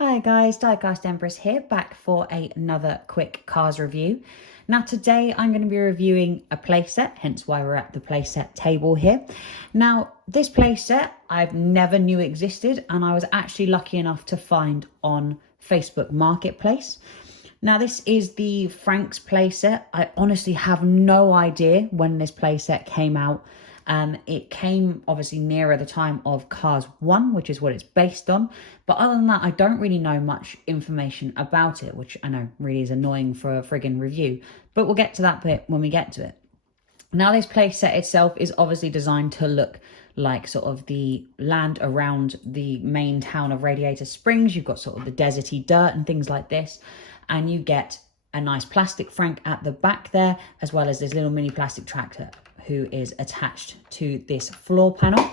Hi guys, Diecast Empress here, back for another quick cars review. Now today I'm going to be reviewing a playset, hence why we're at the playset table here. Now this playset I've never knew existed, and I was actually lucky enough to find on Facebook Marketplace. Now this is the Frank's playset. I honestly have no idea when this playset came out. It came obviously nearer the time of Cars 1, which is what it's based on. But other than that, I don't really know much information about it, which I know really is annoying for a friggin' review. But we'll get to that bit when we get to it. Now, this playset itself is obviously designed to look like sort of the land around the main town of Radiator Springs. You've got sort of the deserty dirt and things like this. And you get a nice plastic Frank at the back there, as well as this little mini plastic tractor who is attached to this floor panel.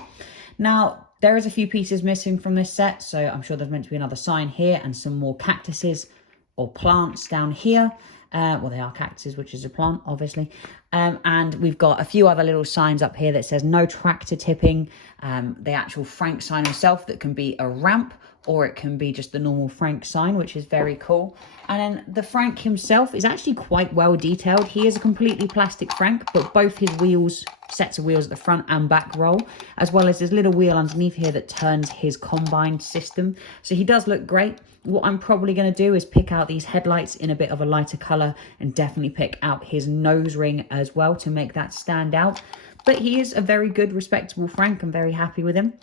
Now, there is a few pieces missing from this set, so I'm sure there's meant to be another sign here and some more cactuses or plants down here. Well, they are cactuses, which is a plant, obviously. And we've got a few other little signs up here that says no tractor tipping. The actual Frank sign himself that can be a ramp, or it can be just the normal Frank sign, which is very cool. And then the Frank himself is actually quite well detailed. He is a completely plastic Frank, but both his wheels, sets of wheels at the front and back roll, as well as this little wheel underneath here that turns his combined system. So he does look great. What I'm probably going to do is pick out these headlights in a bit of a lighter colour, and definitely pick out his nose ring as well to make that stand out. But he is a very good, respectable Frank. I'm very happy with him.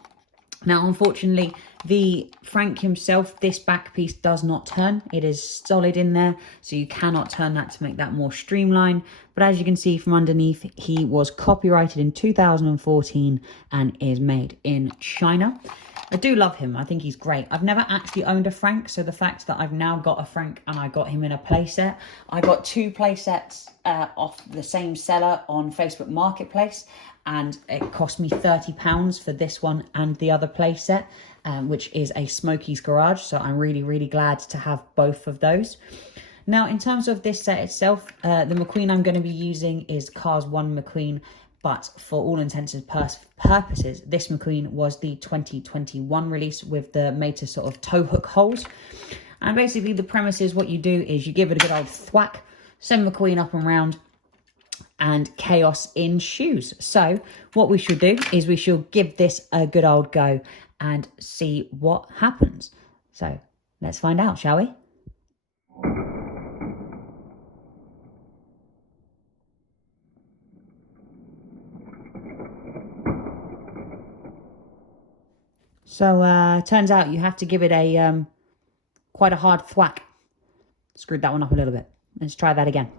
Now, unfortunately, the Frank himself, this back piece does not turn. It is solid in there, so you cannot turn that to make that more streamlined. But as you can see from underneath, he was copyrighted in 2014 and is made in China. I do love him. I think he's great. I've never actually owned a Frank, so the fact that I've now got a Frank and I got him in a playset. I got two playsets off the same seller on Facebook Marketplace, and it cost me £30 for this one and the other playset, which is a Smokey's Garage. So I'm really, really glad to have both of those. Now, in terms of this set itself, the McQueen I'm going to be using is Cars 1 McQueen, but for all intents and purposes, this McQueen was the 2021 release with the made to sort of tow hook holes. And basically the premise is what you do is you give it a good old thwack, send McQueen up and round, and chaos ensues. So what we should do is we shall give this a good old go and see what happens. So let's find out, shall we? So turns out you have to give it a quite a hard thwack. Screwed that one up a little bit. Let's try that again.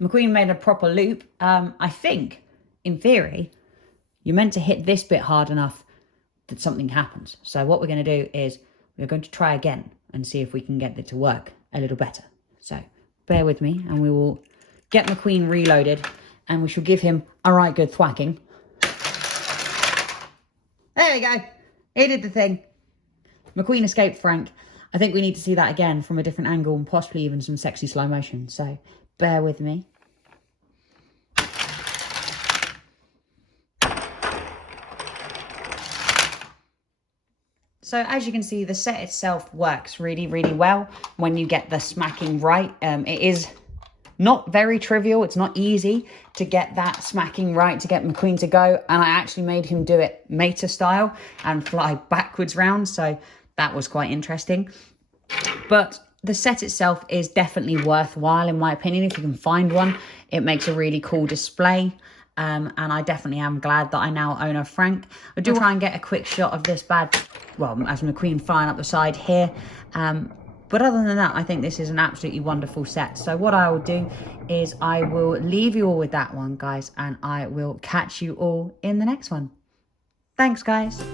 McQueen made a proper loop. I think, in theory, you're meant to hit this bit hard enough that something happens. So what we're going to do is we're going to try again and see if we can get it to work a little better. So bear with me and we will get McQueen reloaded and we shall give him a right good thwacking. There we go. He did the thing. McQueen escaped Frank. I think we need to see that again from a different angle and possibly even some sexy slow motion. So bear with me. So as you can see, the set itself works really, really well when you get the smacking right. It is not very trivial. It's not easy to get that smacking right, to get McQueen to go. And I actually made him do it Mater style and fly backwards round. So that was quite interesting. But the set itself is definitely worthwhile, in my opinion. If you can find one, it makes a really cool display. And I definitely am glad that I now own a Frank. I do try and get a quick shot of this bad, well, as McQueen flying up the side here. But other than that, I think this is an absolutely wonderful set. So what I will do is I will leave you all with that one, guys, and I will catch you all in the next one. Thanks, guys.